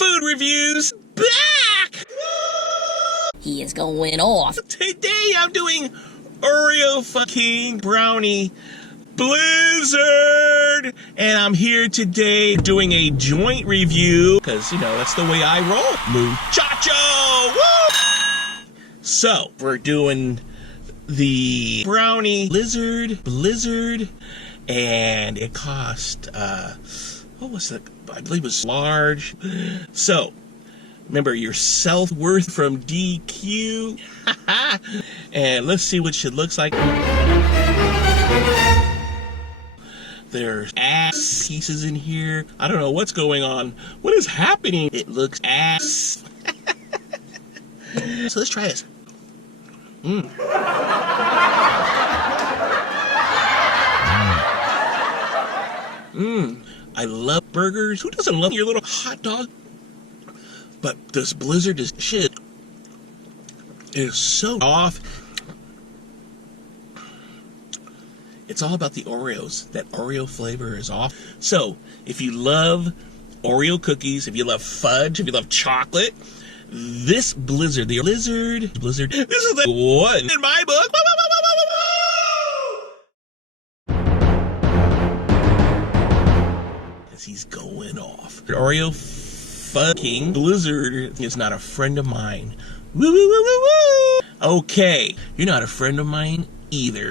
Food Reviews back! He is going off. Today I'm doing Oreo fucking Brownie Blizzard! And I'm here today doing a joint review, because, you know, that's the way I roll. Muchacho! Woo! So, we're doing the Brownie Blizzard, and it cost, what was it? I believe it was large. So, remember your self-worth from DQ. And let's see what it looks like. There's ass pieces in here. I don't know what's going on. What is happening? It looks ass. So let's try this. I love burgers. Who doesn't love your little hot dog? But this Blizzard is shit. It is so off. It's all about the Oreos. That Oreo flavor is off. So, if you love Oreo cookies, if you love fudge, if you love chocolate, this Blizzard, the Blizzard, this is the one in my book. As he's going off. Oreo fucking Blizzard is not a friend of mine. Woo woo woo woo woo. Okay, you're not a friend of mine either.